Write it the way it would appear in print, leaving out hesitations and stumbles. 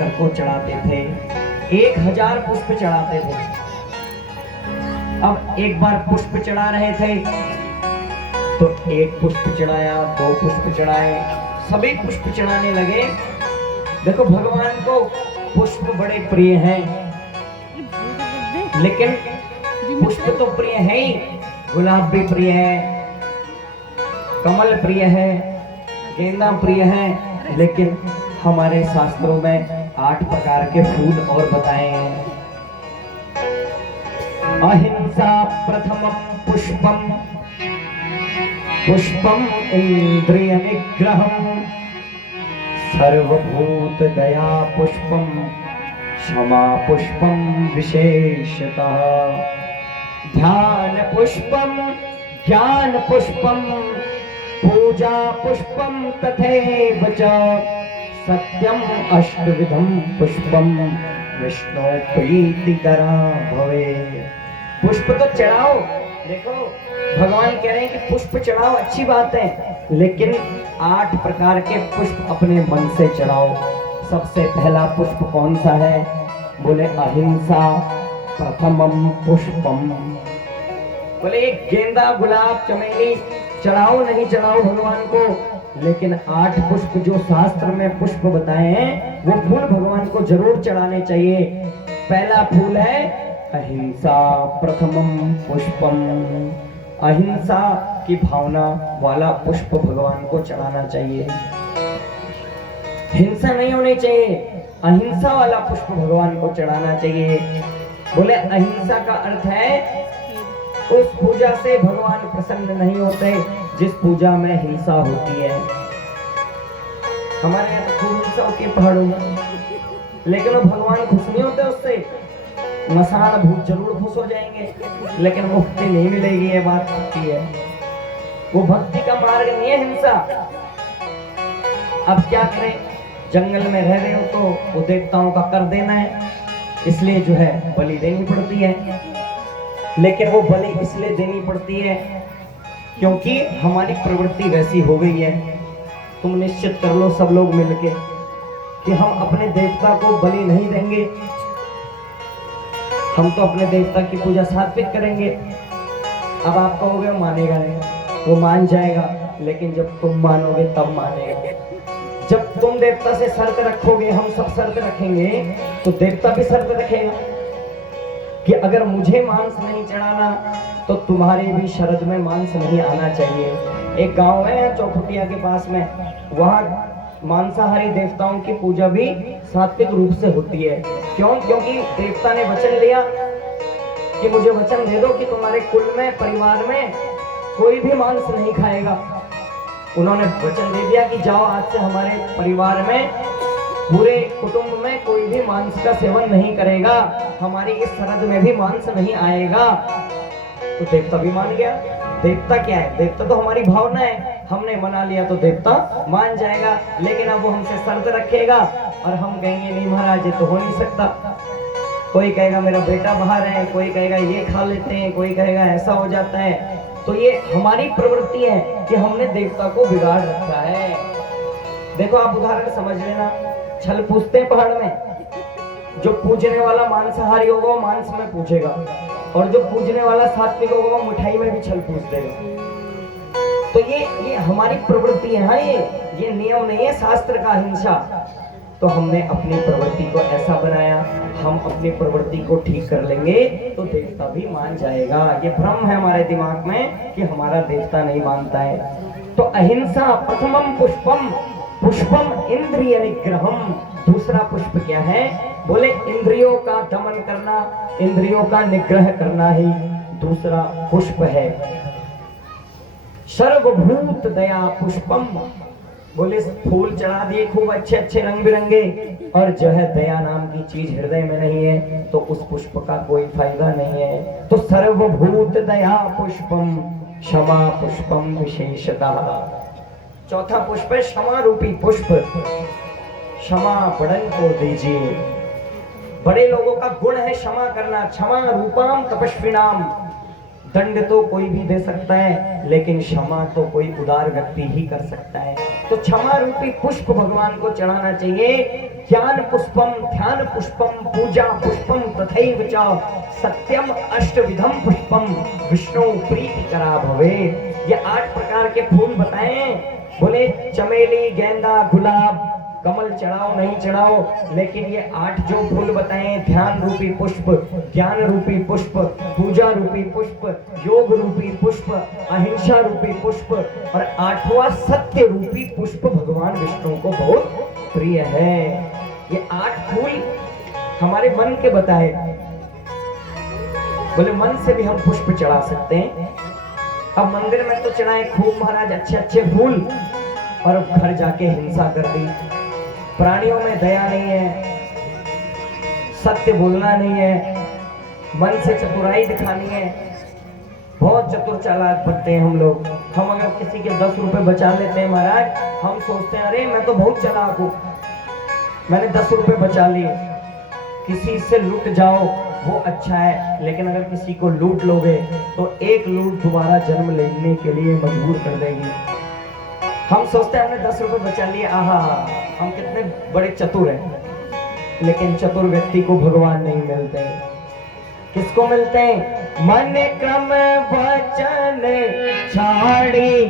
शंकर को चढ़ाते थे, 1000 पुष्प चढ़ाते थे। अब एक बार पुष्प चढ़ा रहे थे तो 1 पुष्प चढ़ाया, 2 पुष्प चढ़ाए, सभी पुष्प चढ़ाने लगे। देखो भगवान को पुष्प बड़े प्रिय हैं, लेकिन पुष्प तो प्रिय है ही, गुलाब भी प्रिय है, कमल प्रिय है, गेंदा प्रिय है, लेकिन हमारे शास्त्रों में 8 प्रकार के फूल और बताए हैं। अहिंसा प्रथम पुष्पम, पुष्पम इंद्रिय निग्रहम, सर्वभूत दया पुष्पम, क्षमा पुष्पम विशेषतः, ध्यान पुष्पम ज्ञान पुष्पम, पूजा पुष्पम तथैव च, सत्यम अष्टविधम पुष्पम, विष्णु प्रीतिकरा भवे। पुष्प तो चढ़ाओ, देखो भगवान कह रहे हैं कि पुष्प चढ़ाओ, अच्छी बात है, लेकिन 8 प्रकार के पुष्प अपने मन से चढ़ाओ। सबसे पहला पुष्प कौन सा है? बोले अहिंसा प्रथमम पुष्पम। बोले गेंदा गुलाब चमेली चढ़ाओ नहीं चढ़ाओ भगवान को, लेकिन 8 पुष्प जो शास्त्र में पुष्प बताए हैं वो फूल भगवान को जरूर चढ़ाने चाहिए। पहला फूल है अहिंसा प्रथमम पुष्पम। अहिंसा की भावना वाला पुष्प भगवान को चढ़ाना चाहिए, हिंसा नहीं होनी चाहिए, अहिंसा वाला पुष्प भगवान को चढ़ाना चाहिए। बोले अहिंसा का अर्थ है उस पूजा से भगवान प्रसन्न नहीं होते जिस पूजा में हिंसा होती है। हमारे यहाँ तो खूब हिंसा होती है पहाड़ों में, लेकिन वो भगवान खुश नहीं होते उससे। मसान भूत जरूर खुश हो जाएंगे, लेकिन मुक्ति नहीं मिलेगी, ये बात सच्ची है। वो भक्ति का मार्ग नहीं है हिंसा। अब क्या करें, जंगल में रह रहे हो तो वो देवताओं का कर देना है, इसलिए जो है बलि देनी पड़ती है। लेकिन वो बलि इसलिए देनी पड़ती है क्योंकि हमारी प्रवृत्ति वैसी हो गई है। तुम निश्चित कर लो सब लोग मिलके कि हम अपने देवता को बलि नहीं देंगे, हम तो अपने देवता की पूजा सात्विक करेंगे। अब आप कहोगे मानेगा नहीं, वो मान जाएगा, लेकिन जब तुम मानोगे तब मानेगा। जब तुम देवता से शर्त रखोगे, हम सब शर्त रखेंगे, तो देवता भी शर्त रखेगा कि अगर मुझे मांस नहीं चढ़ाना तो तुम्हारे भी शरद में मांस नहीं आना चाहिए। एक गांव है चौखुटिया के पास में, वहाँ मांसाहारी देवताओं की पूजा भी सात्विक रूप से होती है। क्यों? क्योंकि देवता ने वचन लिया कि मुझे वचन दे दो कि तुम्हारे कुल में, परिवार में कोई भी मांस नहीं खाएगा। उन्होंने वचन दे दिया कि जाओ आज से हमारे परिवार में, पूरे कुटुंब में कोई भी मांस का सेवन नहीं करेगा, हमारी इस शरद में भी मांस नहीं आएगा। तो देवता भी मान गया। देवता क्या है? देवता तो हमारी भावना है, हमने मना लिया तो देवता मान जाएगा। लेकिन अब वो हमसे शर्त रखेगा और हम कहेंगे नहीं महाराज ये तो हो नहीं सकता। कोई कहेगा मेरा बेटा बाहर है, कोई कहेगा ये खा लेते हैं, कोई कहेगा ऐसा हो जाता है। तो ये हमारी प्रवृत्ति है कि हमने देवता को बिगाड़ रखा है। देखो आप उदाहरण समझ लेना, छल पूछते हैं पहाड़ में, जो पूजने वाला मांसाहारी होगा वो मांस में पूछेगा, और जो पूजने वाला सात्विक होगा वो मिठाई में भी छल पूछ देगा। तो ये हमारी प्रवृत्ति है। हाँ, ये नियम नहीं है शास्त्र का हिंसा। तो हमने अपनी प्रवृत्ति को ऐसा बनाया, हम अपनी प्रवृत्ति को ठीक कर लेंगे तो देवता भी मान जाएगा। ये भ्रम है हमारे दिमाग में कि हमारा देवता नहीं मानता है। तो अहिंसा प्रथमम पुष्पम, पुष्पम इंद्रिय निग्रहम। दूसरा पुष्प क्या है? बोले इंद्रियों का दमन करना, इंद्रियों का निग्रह करना ही दूसरा पुष्प है। सर्वभूत दया पुष्पम। बोले फूल चढ़ा दिए खूब अच्छे अच्छे रंग बिरंगे, और जो है दया नाम की चीज हृदय में नहीं है तो उस पुष्प का कोई फायदा नहीं है। तो सर्वभूत दया पुष्पम, क्षमा पुष्पम विशेषतः। चौथा पुष्प है क्षमा रूपी पुष्प। क्षमा बड़न को दीजिए। बड़े लोगों का गुण है क्षमा करना। क्षमा रूपाम तपस्विनाम। दंड तो कोई भी दे सकता है, लेकिन क्षमा तो कोई उदार व्यक्ति ही कर सकता है। तो क्षमा रूपी पुष्प भगवान को चढ़ाना चाहिए। ज्ञान पुष्पम ध्यान पुष्पम पूजा पुष्पम तथैव च सत्यम अष्टविधम पुष्पम विष्णु प्रीति करा भवे। ये 8 प्रकार के फूल बताएं। बोले चमेली, गेंदा, गुलाब, कमल चढ़ाओ नहीं चढ़ाओ, लेकिन ये 8 जो फूल बताए, ध्यान रूपी पुष्प, ज्ञान रूपी पुष्प, पूजा रूपी पुष्प, योग रूपी पुष्प, अहिंसा रूपी पुष्प और 8वां सत्य रूपी पुष्प भगवान विष्णु को बहुत प्रिय है। ये 8 फूल हमारे मन के बताए। बोले मन से भी हम पुष्प चढ़ा सकते हैं। अब मंदिर में तो चढ़ाए खूब महाराज अच्छे अच्छे फूल, और घर जाके हिंसा कर दी। प्राणियों में दया नहीं है, सत्य बोलना नहीं है, मन से चतुराई दिखानी है। बहुत चतुर चालाक बनते हैं हम लोग। हम अगर किसी के 10 रुपए बचा लेते हैं महाराज, हम सोचते हैं अरे मैं तो बहुत चालाक हूं, मैंने 10 रुपए बचा लिए। किसी से लूट जाओ वो अच्छा है, लेकिन अगर किसी को लूट लोगे तो एक लूट दोबारा जन्म लेने के लिए मजबूर कर देगी। हम सोचते हैं हमने 10 रुपए बचा लिए, आहा हम कितने बड़े चतुर हैं, लेकिन चतुर व्यक्ति को भगवान नहीं मिलते। किसको मिलते हैं? मन क्रम वचन छाड़ी